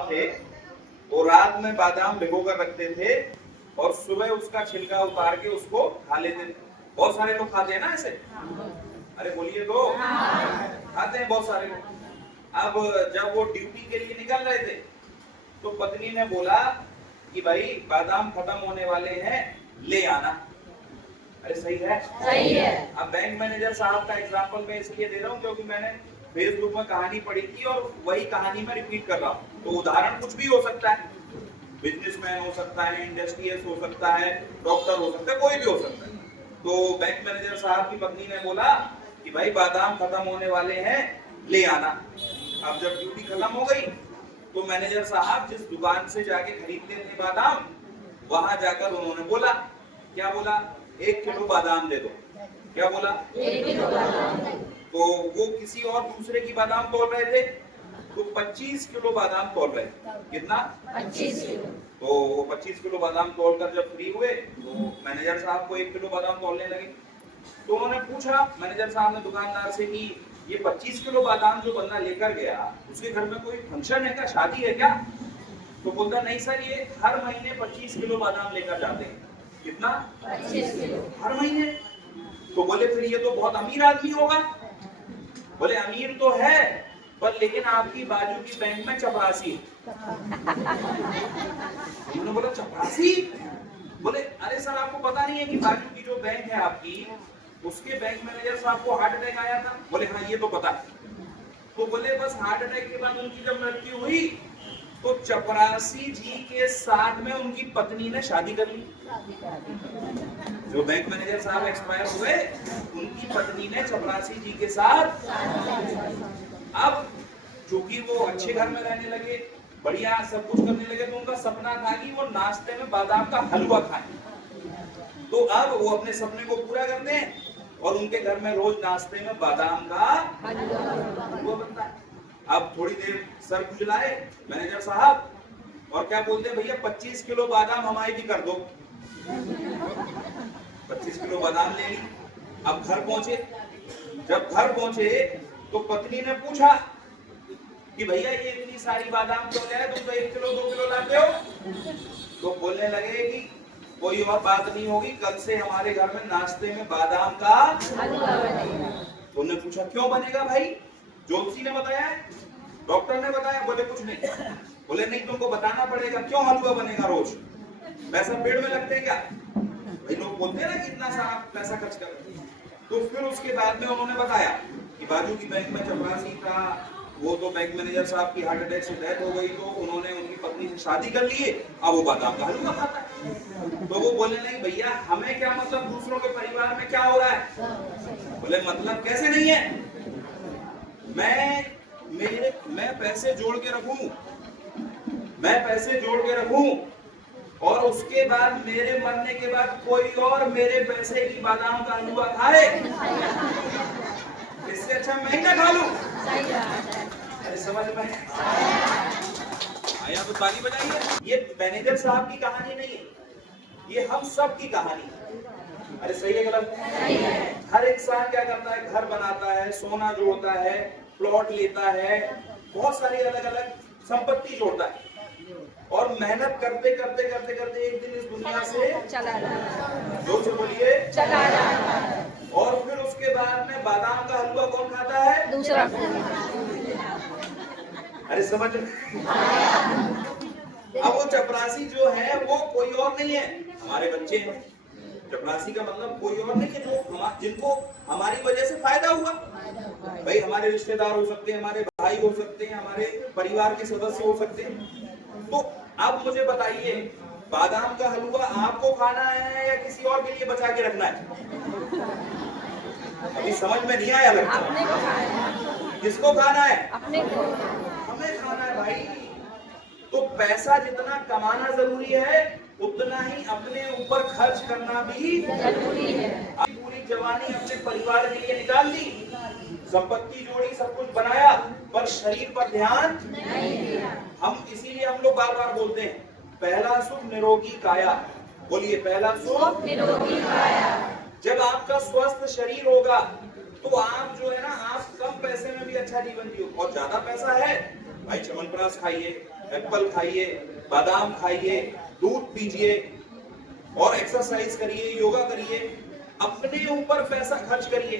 थे वो रात में बादाम भिगो कर रखते थे और सुबह उसका छिलका उतार के उसको खा लेते थे। बहुत सारे लोग खाते हैं ना ऐसे। अरे बोलिए तो खाते हैं बहुत सारे लोग। अब जब वो ड्यूटी के लिए निकल रहे थे तो पत्नी ने बोला कि भाई बादाम खत्म होने वाले हैं, ले आना। अरे सही है, सही है। अब बैंक मैनेजर साहब का एग्जांपल मैं इसलिए दे रहा हूँ क्योंकि मैंने फेसबुक में कहानी पढ़ी थी और वही कहानी में रिपीट कर रहा हूँ। तो उदाहरण कुछ भी हो सकता है, बिजनेसमैन हो सकता है, इंडस्ट्रियलिस्ट हो सकता है, डॉक्टर हो सकता है, कोई भी हो सकता है। तो बैंक मैनेजर साहब की पत्नी ने बोला कि भाई बादाम खत्म होने वाले हैं, ले आना। अब जब ड्यूटी खत्म हो गई तो मैनेजर साहब जिस दुकान से जाके खरीदते थे बादाम, वहां जाकर उन्होंने बोला, क्या बोला, 1 किलो बादाम दे दो। क्या बोला, 1 किलो बादाम। तो वो किसी और दूसरे की बादाम तोल रहे थे तो 25 किलो बादाम तोल रहे। कितना, 25 किलो। तो वो 25 किलो बादाम तोलकर जब फ्री हुए तो मैनेजर साहब को 1 किलो बादाम तोलने लगे। तो उन्होंने पूछा मैनेजर साहब ने दुकानदार से कि ये 25 किलो बादाम जो बंदा लेकर गया उसके घर में कोई फंक्शन है क्या, शादी है क्या? तो बोलता नहीं सर, ये हर महीने 25 किलो बादाम लेकर जाते हैं। कितना, 25 किलो हर महीने। तो बोले फिर ये तो बहुत अमीर आदमी होगा। बोले अमीर तो है पर लेकिन आपकी बाजू की बैंक में चपरासी है। उन्होंने बोला चपरासी? बोले अरे सर आपको पता नहीं है कि बाजू की जो बैंक है आपकी, उसके बैंक मैनेजर साहब को हार्ट अटैक आया था? बोले हाँ ये तो पता है। तो बोले बस हार्ट अटैक के बाद उनकी जब मृत्यु हुई तो चपरासी जी के साथ में उनकी पत्नी ने शादी कर ली। जो बैंक मैनेजर साहब एक्सपायर हुए उनकी पत्नी ने चपरासी जी के साथ। अब चूंकि वो अच्छे घर में रहने लगे, बढ़िया सब कुछ करने लगे, तो उनका सपना था कि वो नाश्ते में बादाम का हलवा खाएं। तो अब वो अपने सपने को पूरा करते हैं और उनके घर में रोज नाश्ते में बादाम का हलवा बनता है। अब थोड़ी देर सर खुजलाए मैनेजर साहब और क्या बोलते हैं, भैया 25 किलो बादाम हमारी भी कर दो। 25 किलो बादाम ले ली। अब घर पहुंचे, जब घर पहुंचे तो पत्नी ने पूछा कि भैया ये इतनी सारी बादाम क्यों ले आए, तुम तो 1 किलो 2 किलो लाते हो। तो बोलने लगे कि कोई और बात नहीं होगी, कल से हमारे घर में नाश्ते में बादाम का हलवा बनेगा। तो उन्होंने पूछा क्यों बनेगा भाई, ज्योतिषी ने बताया, डॉक्टर ने बताया? बोले कुछ नहीं। बोले नहीं तुमको बताना पड़ेगा, क्यों हलवा बनेगा रोज, पैसा पेड़ में लगते हैं क्या? भाई लोग बोलते हैं ना कि इतना सारा पैसा खर्च कर। तो फिर उसके बाद में उन्होंने बताया कि बाजू की बैंक में चपरासी था, वो तो बैंक मैनेजर साहब की हार्ट अटैक से डेथ हो गई तो उन्होंने उनकी पत्नी से शादी कर ली, अब वो बादाम का हलवा खाता है। तो वो बोले नहीं भैया हमें क्या मतलब दूसरों के परिवार में क्या हो रहा है। बोले मतलब कैसे नहीं है, मैं पैसे जोड़ के रखूं, मैं पैसे जोड़ के रखूं और उसके बाद मेरे मरने के बाद कोई और मेरे पैसे की बादाम का हलवा खाए, इससे अच्छा मैं ही ना खा लूं। अरे समझ में आया तो ताली बजाइए। ये मैनेजर साहब की कहानी नहीं है, ये हम सब की कहानी है। अरे सही है गलत? हर इंसान क्या करता है, घर बनाता है, सोना जोड़ता है, प्लॉट लेता है, बहुत सारी अलग अलग संपत्ति जोड़ता है और मेहनत करते करते करते करते एक दिन इस दुनिया से चला जाता, जोर से बोलिए, चला जाता। और फिर उसके बाद में बादाम का हलवा कौन खाता है? दूसरा। अरे समझ। अब वो चपरासी जो है वो कोई और नहीं है, हमारे बच्चे हैं। चपरासी का मतलब कोई और नहीं है जो जिनको हमारी वजह से फायदा हुआ। भाई हमारे रिश्तेदार हो सकते हैं, हमारे भाई हो सकते हैं, हमारे परिवार के सदस्य हो सकते हैं। तो अब मुझे बताइए बादाम का हलवा आपको खाना है या किसी और के लिए बचा के रखना है? अभी समझ में नहीं आया लगता। अपने को खाना है। किसको खाना है? अपने को। हमें खाना है भाई। तो पैसा जितना कमाना जरूरी है उतना ही अपने ऊपर खर्च करना भी जरूरी है। पूरी जवानी अपने परिवार के लिए निकाल दी, संपत्ति जोड़ी, सब कुछ बनाया, पर शरीर पर ध्यान नहीं दिया। हम इसीलिए हम लोग बार बार बोलते हैं पहला सुख निरोगी काया। बोलिए पहला सुख निरोगी काया। जब आपका स्वस्थ शरीर होगा तो आप जो है ना, आप कम पैसे में भी अच्छा जीवन जियो। और ज्यादा पैसा है भाई च्यवनप्राश खाइए, एप्पल खाइए, बादाम खाइए, दूध पीजिए और एक्सरसाइज करिए, योगा करिए, अपने ऊपर पैसा खर्च करिए।